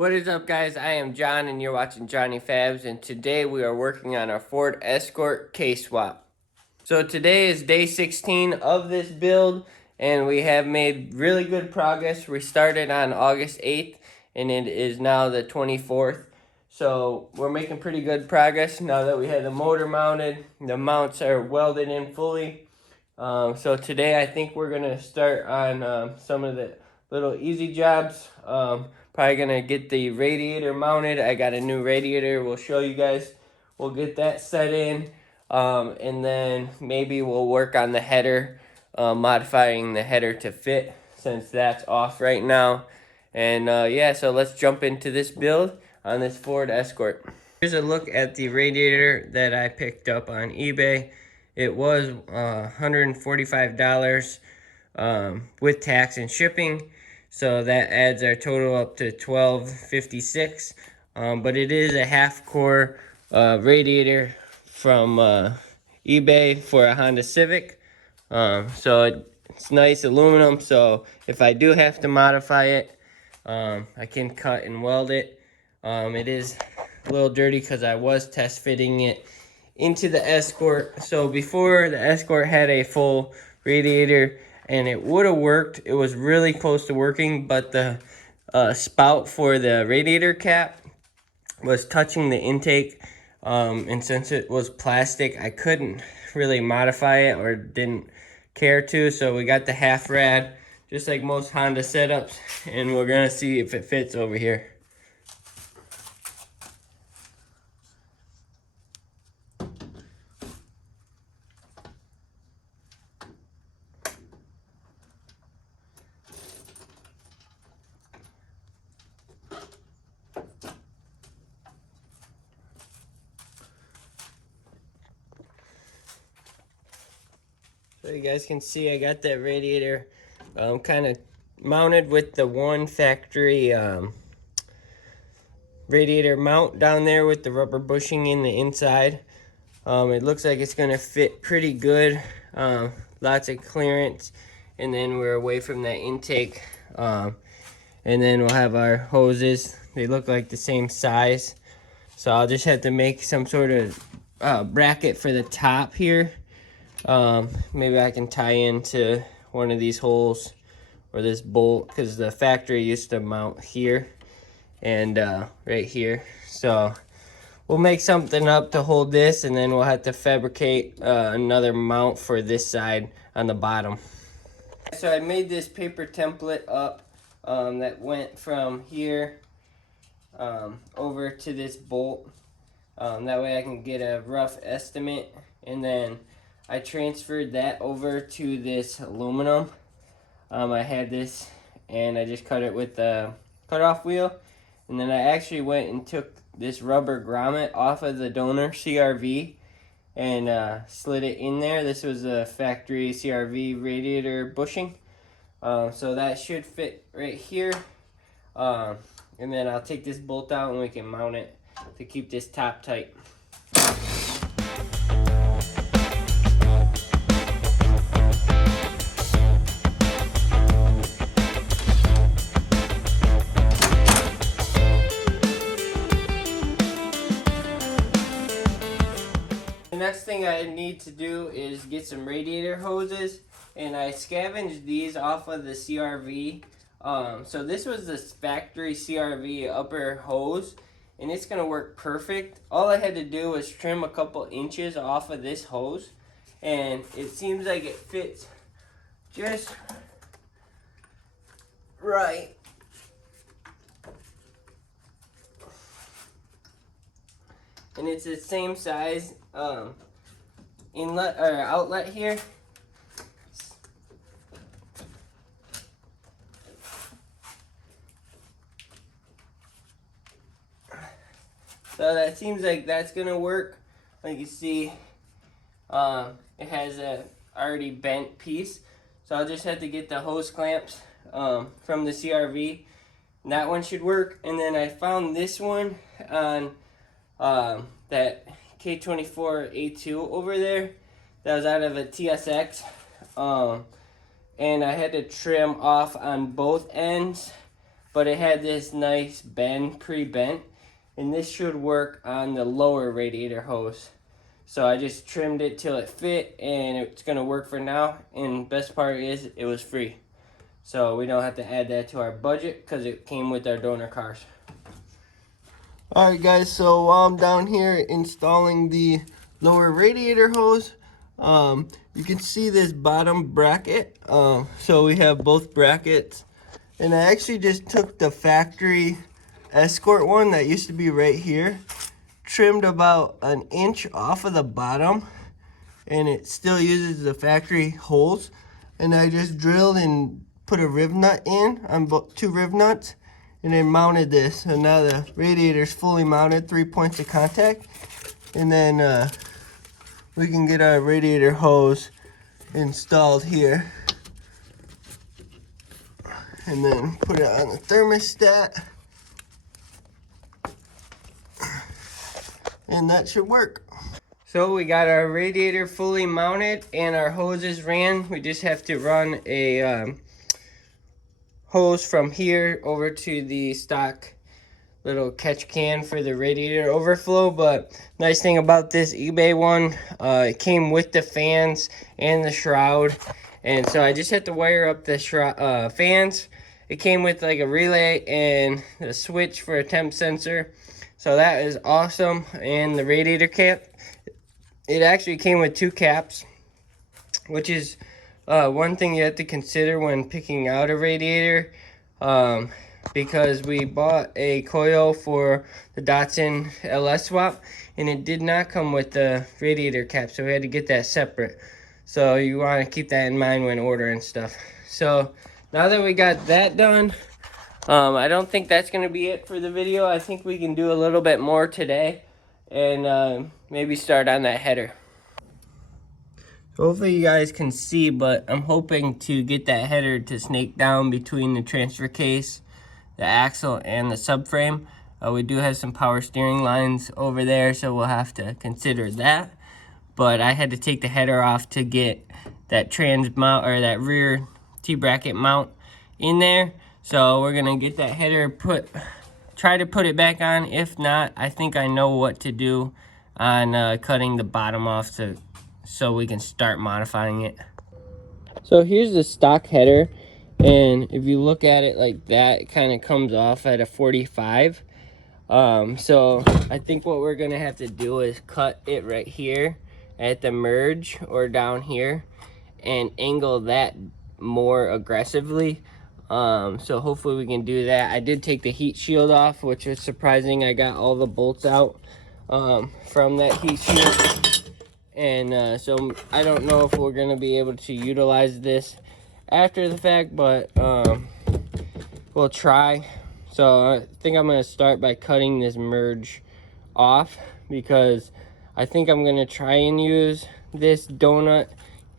What is up, guys? I am John and you're watching Johnny Fabs, and today we are working on our Ford Escort K-Swap. So today is day 16 of this build and we have made really good progress. We started on August 8th and it is now the 24th. So we're making pretty good progress now that we have the motor mounted. The mounts are welded in fully. So today I think we're going to start on some of the little easy jobs. Probably going to get the radiator mounted. I got a new radiator. We'll show you guys. We'll get that set in. And then maybe we'll work on the header, modifying the header to fit since that's off right now. And yeah, so let's jump into this build on this Ford Escort. Here's a look at the radiator that I picked up on eBay. It was $145 with tax and shipping, so that adds our total up to $12.56. But it is a half-core radiator from eBay for a Honda Civic. So it's nice aluminum, so if I do have to modify it, I can cut and weld it. It is a little dirty because I was test fitting it into the Escort. So before, the Escort had a full radiator and it would have worked. It was really close to working, but the spout for the radiator cap was touching the intake, and since it was plastic, I couldn't really modify it or didn't care to. So we got the half rad, just like most Honda setups, and we're gonna see if it fits over here. So you guys can see I got that radiator kind of mounted with the one factory radiator mount down there with the rubber bushing in the inside. It looks like it's going to fit pretty good. Lots of clearance, and then we're away from that intake. And then we'll have our hoses. They look like the same size. So I'll just have to make some sort of bracket for the top here. Maybe I can tie into one of these holes or this bolt, because the factory used to mount here and right here. So we'll make something up to hold this, and then we'll have to fabricate another mount for this side on the bottom. So I made this paper template up that went from here over to this bolt. That way I can get a rough estimate, and then I transferred that over to this aluminum. I had this and I just cut it with the cutoff wheel, and then I actually went and took this rubber grommet off of the donor CRV and slid it in there. This was a factory CRV radiator bushing, so that should fit right here. And then I'll take this bolt out and we can mount it to keep this top tight. The next thing I need to do is get some radiator hoses, and I scavenged these off of the CRV. So this was this factory CRV upper hose, and it's gonna work perfect. All I had to do was trim a couple inches off of this hose, and it seems like it fits just right. And it's the same size inlet or outlet here. So that seems like that's gonna work. Like you see, it has a already bent piece. So I'll just have to get the hose clamps from the CRV. And that one should work. And then I found this one on that K24 A2 over there. That was out of a TSX. And I had to trim off on both ends but it had this nice bend, pre-bent, and this should work on the lower radiator hose. So I just trimmed it till it fit, and it's gonna work for now. And best part is it was free. So we don't have to add that to our budget because it came with our donor cars. Alright guys, so while I'm down here installing the lower radiator hose, you can see this bottom bracket. So we have both brackets. And I actually just took the factory Escort one that used to be right here, trimmed about an inch off of the bottom, and it still uses the factory holes. And I just drilled and put a rib nut in on two rib nuts, and then mounted this. So now the radiator's fully mounted, 3 points of contact. And then we can get our radiator hose installed here. And then put it on the thermostat. And that should work. So we got our radiator fully mounted and our hoses ran. We just have to run a hose from here over to the stock little catch can for the radiator overflow. But nice thing about this eBay one, it came with the fans and the shroud. And so I just had to wire up the fans. It came with like a relay and a switch for a temp sensor. So that is awesome. And the radiator cap, it actually came with 2 caps, which is one thing you have to consider when picking out a radiator, because we bought a coil for the Datsun LS swap, and it did not come with the radiator cap, so we had to get that separate. So you want to keep that in mind when ordering stuff. So now that we got that done, I don't think that's going to be it for the video. I think we can do a little bit more today and maybe start on that header. So hopefully you guys can see, but I'm hoping to get that header to snake down between the transfer case, the axle, and the subframe. We do have some power steering lines over there, so we'll have to consider that. But I had to take the header off to get that trans mount, or that rear T-bracket mount in there. So we're gonna get that header try to put it back on. If not, I think I know what to do on cutting the bottom off so we can start modifying it. So here's the stock header, and if you look at it like that, it kind of comes off at a 45. So I think what we're gonna have to do is cut it right here at the merge or down here and angle that more aggressively. So hopefully we can do that. I did take the heat shield off, which was surprising. I got all the bolts out from that heat shield. And so I don't know if we're gonna be able to utilize this after the fact, but we'll try. So I think I'm gonna start by cutting this merge off, because I think I'm gonna try and use this donut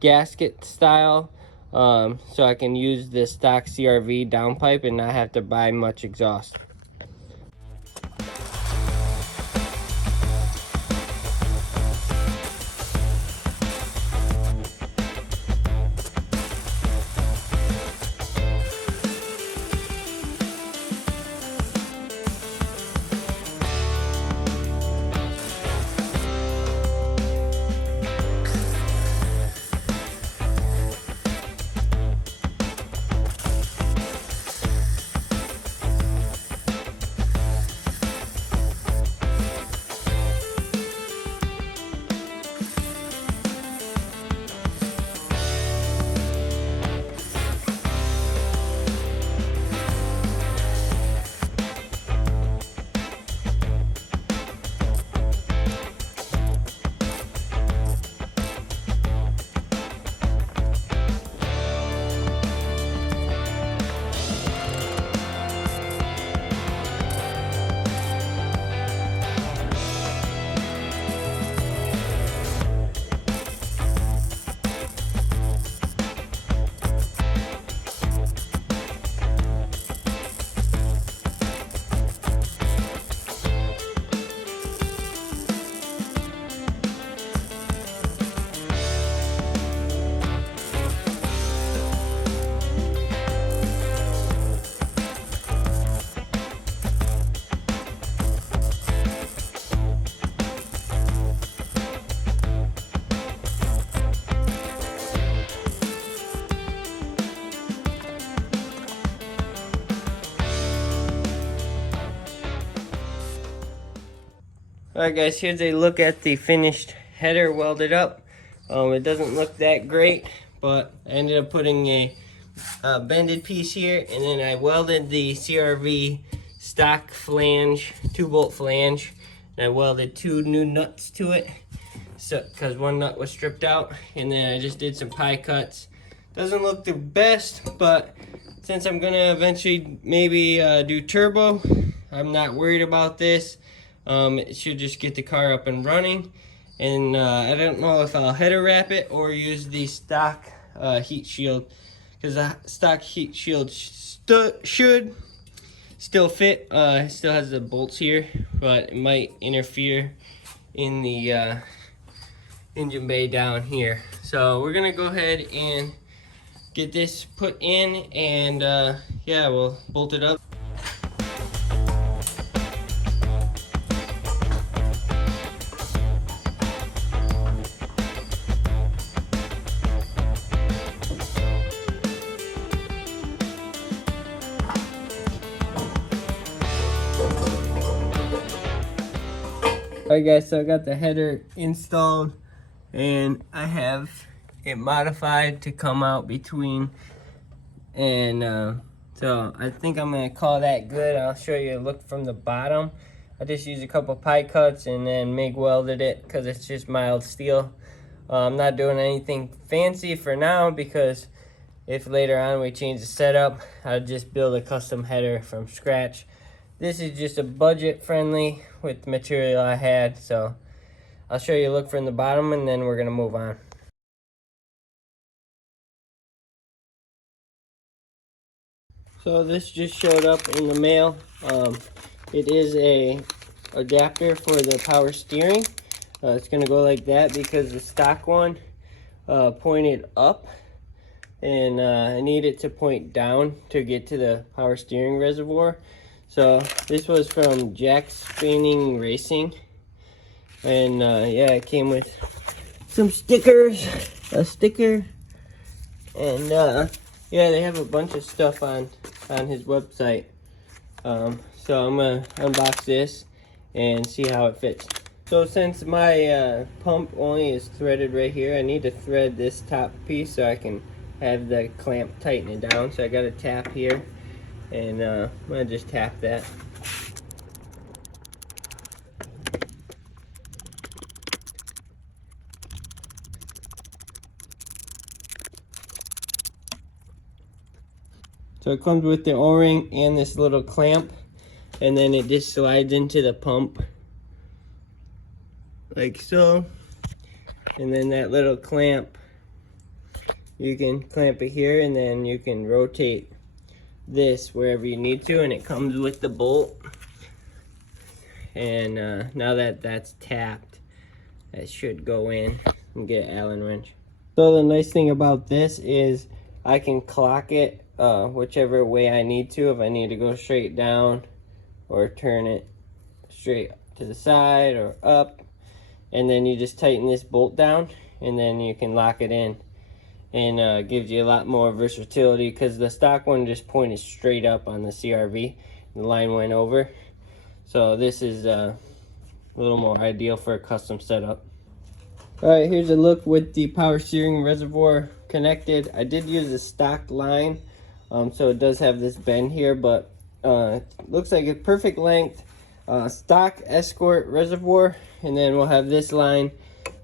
gasket style, so I can use this stock CRV downpipe and not have to buy much exhaust. Alright guys, here's a look at the finished header welded up. It doesn't look that great, but I ended up putting a bended piece here, and then I welded the CRV stock flange, 2-bolt flange, and I welded 2 new nuts to it, so because one nut was stripped out, and then I just did some pie cuts. Doesn't look the best, but since I'm gonna eventually maybe do turbo, I'm not worried about this. It should just get the car up and running, and I don't know if I'll header wrap it or use the stock heat shield, because the stock heat shield should still fit. It still has the bolts here, but it might interfere in the engine bay down here. So we're gonna go ahead and get this put in, and yeah, we'll bolt it up. Alright guys, so I got the header installed, and I have it modified to come out between, and so I think I'm going to call that good. I'll show you a look from the bottom. I just used a couple pie cuts and then MIG welded it because it's just mild steel. I'm not doing anything fancy for now, because if later on we change the setup, I'll just build a custom header from scratch. This is just a budget friendly with the material I had, so I'll show you a look from the bottom, and then we're gonna move on. So this just showed up in the mail. It is a adapter for the power steering. It's gonna go like that because the stock one pointed up, and I need it to point down to get to the power steering reservoir. So this was from Jack Spinning Racing, and yeah, it came with some stickers, a sticker, and yeah, they have a bunch of stuff on his website. So I'm gonna unbox this and see how it fits. So since my pump only is threaded right here, I need to thread this top piece so I can have the clamp tighten it down. So I got a tap here, and I'm gonna just tap that. So it comes with the O-ring and this little clamp, and then it just slides into the pump like so. And then that little clamp, you can clamp it here, and then you can rotate this wherever you need to, and it comes with the bolt. And now that that's tapped, that should go in and get an Allen wrench. So the nice thing about this is I can clock it whichever way I need to. If I need to go straight down or turn it straight to the side or up, and then you just tighten this bolt down, and then you can lock it in, and gives you a lot more versatility, because the stock one just pointed straight up on the CRV. The line went over, so this is a little more ideal for a custom setup. Alright, here's a look with the power steering reservoir connected. I did use a stock line, so it does have this bend here, but it looks like a perfect length stock Escort reservoir. And then we'll have this line,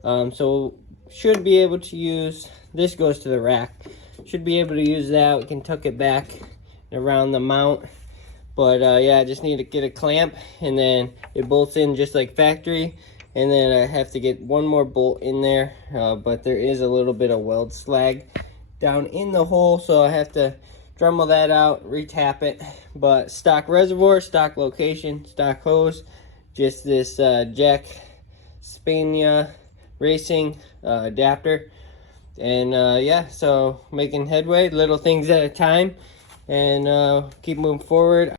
so should be able to use, this goes to the rack, should be able to use that. We can tuck it back around the mount, but yeah, I just need to get a clamp, and then it bolts in just like factory. And then I have to get one more bolt in there, but there is a little bit of weld slag down in the hole, so I have to Dremel that out, retap it. But stock reservoir, stock location, stock hose, just this Jack Spania Racing adapter. And yeah, so making headway, little things at a time, and keep moving forward.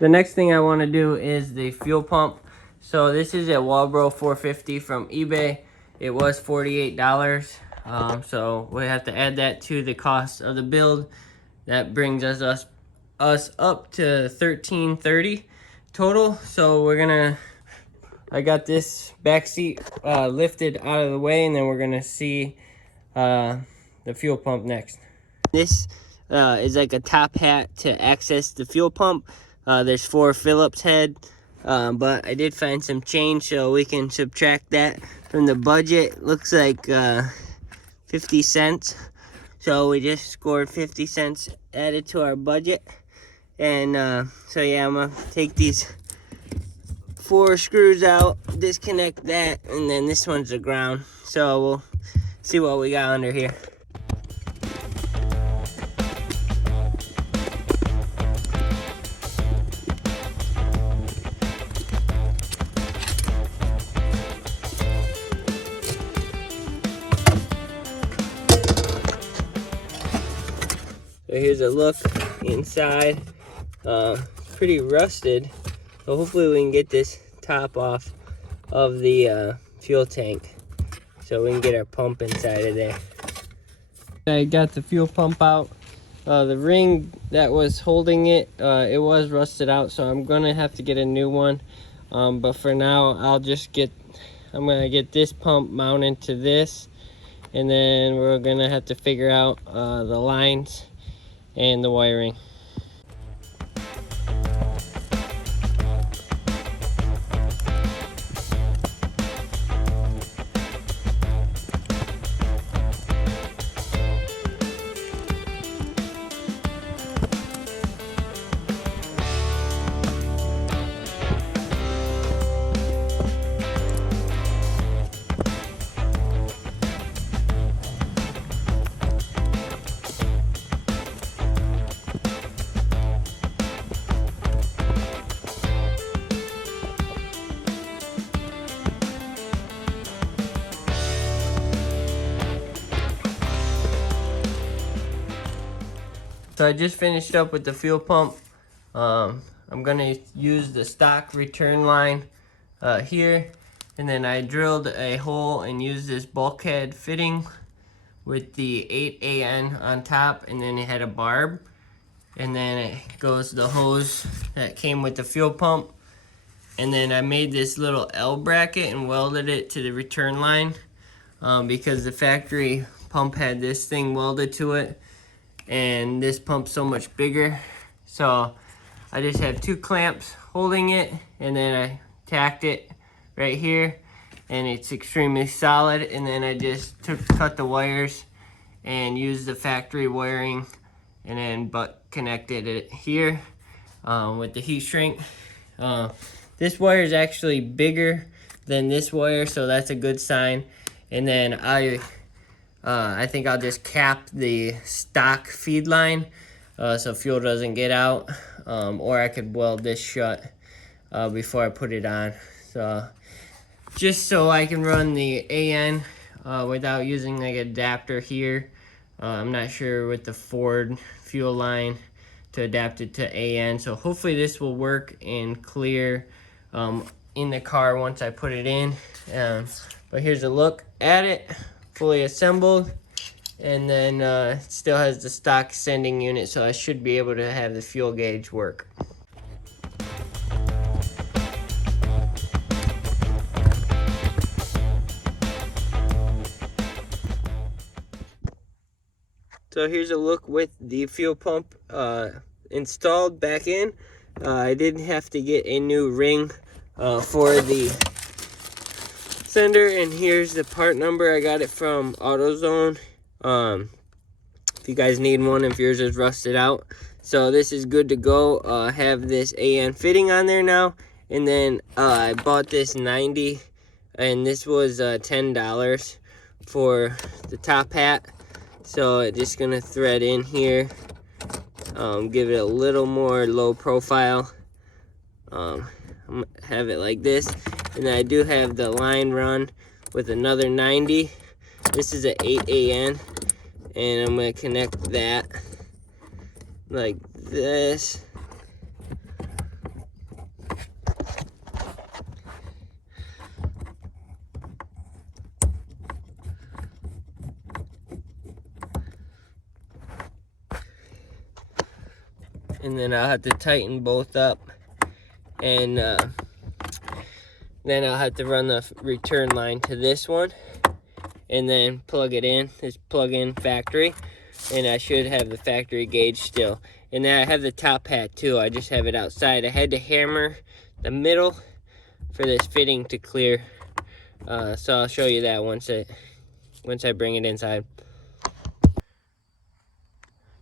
The next thing I want to do is the fuel pump. So this is a Walbro 450 from eBay. It was $48. So we have to add that to the cost of the build. That brings us us up to 1330 total. So I got this back seat lifted out of the way, and then we're gonna see the fuel pump next. This is like a top hat to access the fuel pump. There's 4 Phillips head, but I did find some change, so we can subtract that from the budget. Looks like 50 cents. So we just scored 50 cents added to our budget. And so yeah, I'm gonna take these 4 screws out, disconnect that, and then this one's the ground. So we'll see what we got under here. So here's a look inside. Pretty rusted, so hopefully we can get this top off of the fuel tank so we can get our pump inside of there. I got the fuel pump out. The ring that was holding it, it was rusted out, so I'm gonna have to get a new one. But for now, I'm gonna get this pump mounted to this, and then we're gonna have to figure out the lines and the wiring. So I just finished up with the fuel pump. I'm gonna use the stock return line here, and then I drilled a hole and used this bulkhead fitting with the 8AN on top, and then it had a barb, and then it goes the hose that came with the fuel pump, and then I made this little L bracket and welded it to the return line because the factory pump had this thing welded to it, and this pump's so much bigger. So I just have 2 clamps holding it, and then I tacked it right here, and it's extremely solid. And then I just cut the wires and used the factory wiring, and then connected it here with the heat shrink. This wire is actually bigger than this wire, so that's a good sign. And then I think I'll just cap the stock feed line so fuel doesn't get out, or I could weld this shut before I put it on. So just so I can run the AN without using like an adapter here. I'm not sure with the Ford fuel line to adapt it to AN. So hopefully this will work and clear in the car once I put it in. But here's a look at it, fully assembled, and then it still has the stock sending unit, so I should be able to have the fuel gauge work. So here's a look with the fuel pump installed back in. I did have to get a new ring for the sender, and here's the part number. I got it from AutoZone. If you guys need one, if yours is rusted out. So this is good to go. Have this AN fitting on there now. And then I bought this 90, and this was $10 for the top hat. So I'm just gonna thread in here, give it a little more low profile. I'm gonna have it like this, and then I do have the line run with another 90. This is an 8AN, and I'm gonna connect that like this. And and then I'll have to tighten both up, and then I'll have to run the return line to this one and then plug it in. This plug-in factory, and I should have the factory gauge still. And then I have the top hat too. I just have it outside. I had to hammer the middle for this fitting to clear, so I'll show you that once I bring it inside.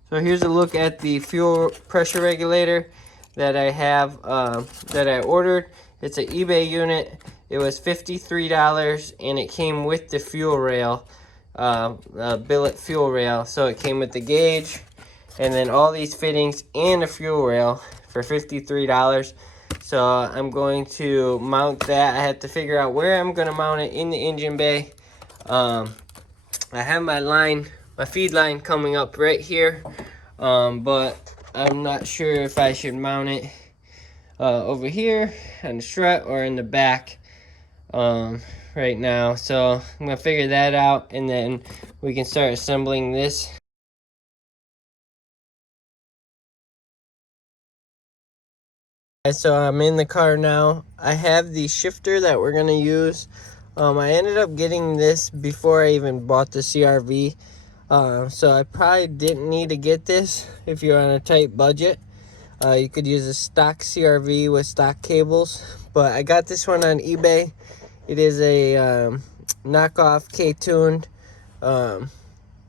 So here's a look at the fuel pressure regulator that I have, that I ordered. It's an eBay unit. It was $53, and it came with the fuel rail, billet fuel rail. So it came with the gauge, and then all these fittings and a fuel rail for $53. So I'm going to mount that. I have to figure out where I'm going to mount it in the engine bay. I have my feed line coming up right here, but I'm not sure if I should mount it over here on the strut or in the back right now. So I'm gonna figure that out, and then we can start assembling this. So I'm in the car now. I have the shifter that we're gonna use. I ended up getting this before I even bought the CRV. So I probably didn't need to get this if you're on a tight budget. You could use a stock CRV with stock cables, but I got this one on eBay. It is a knockoff K-tuned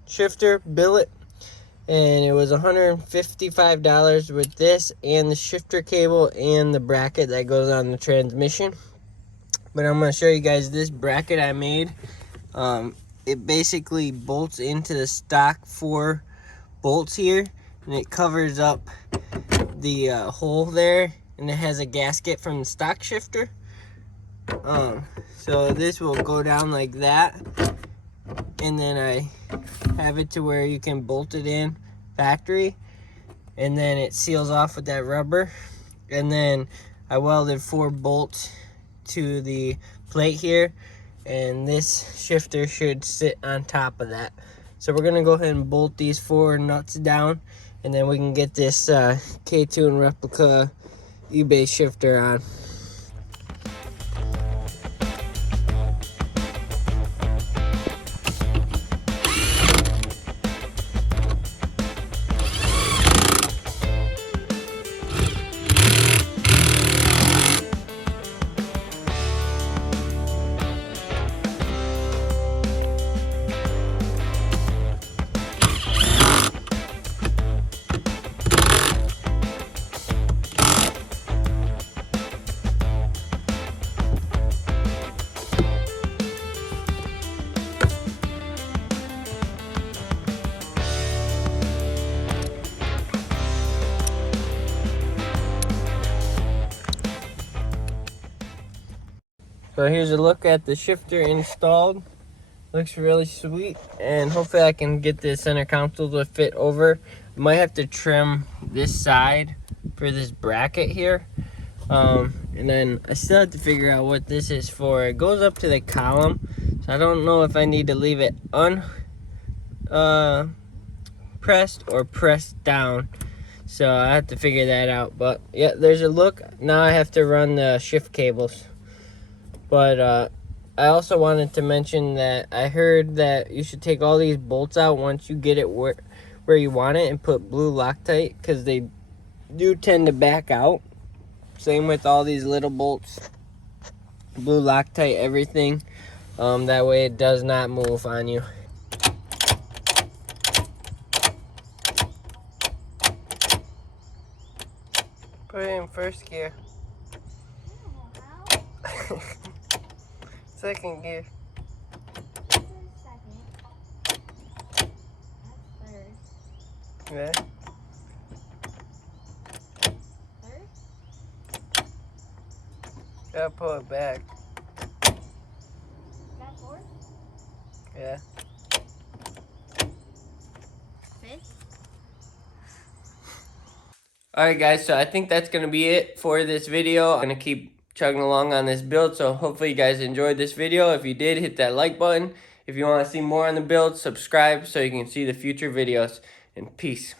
shifter billet, and it was $155 with this and the shifter cable and the bracket that goes on the transmission. But I'm going to show you guys this bracket I made. It basically bolts into the stock 4 bolts here, and it covers up the hole there, and it has a gasket from the stock shifter. So this will go down like that, and then I have it to where you can bolt it in factory, and then it seals off with that rubber. And then I welded 4 bolts to the plate here, and this shifter should sit on top of that. So we're gonna go ahead and bolt these 4 nuts down, and then we can get this K-tune replica eBay shifter on. So here's a look at the shifter installed. Looks really sweet, and hopefully I can get the center console to fit over. I might have to trim this side for this bracket here. And then I still have to figure out what this is for. It goes up to the column, so I don't know if I need to leave it pressed or pressed down. So I have to figure that out. But yeah, there's a look. Now I have to run the shift cables. But I also wanted to mention that I heard that you should take all these bolts out once you get it where you want it, and put blue Loctite, because they do tend to back out. Same with all these little bolts. Blue Loctite everything. That way it does not move on you. Put it in first gear. Second gear. Yeah. Third? Gotta pull it back. That fourth? Yeah. Fifth? Alright guys, so I think that's going to be it for this video. I'm going to keep chugging along on this build, so hopefully you guys enjoyed this video. If you did, hit that like button. If you want to see more on the build, subscribe so you can see the future videos. And peace.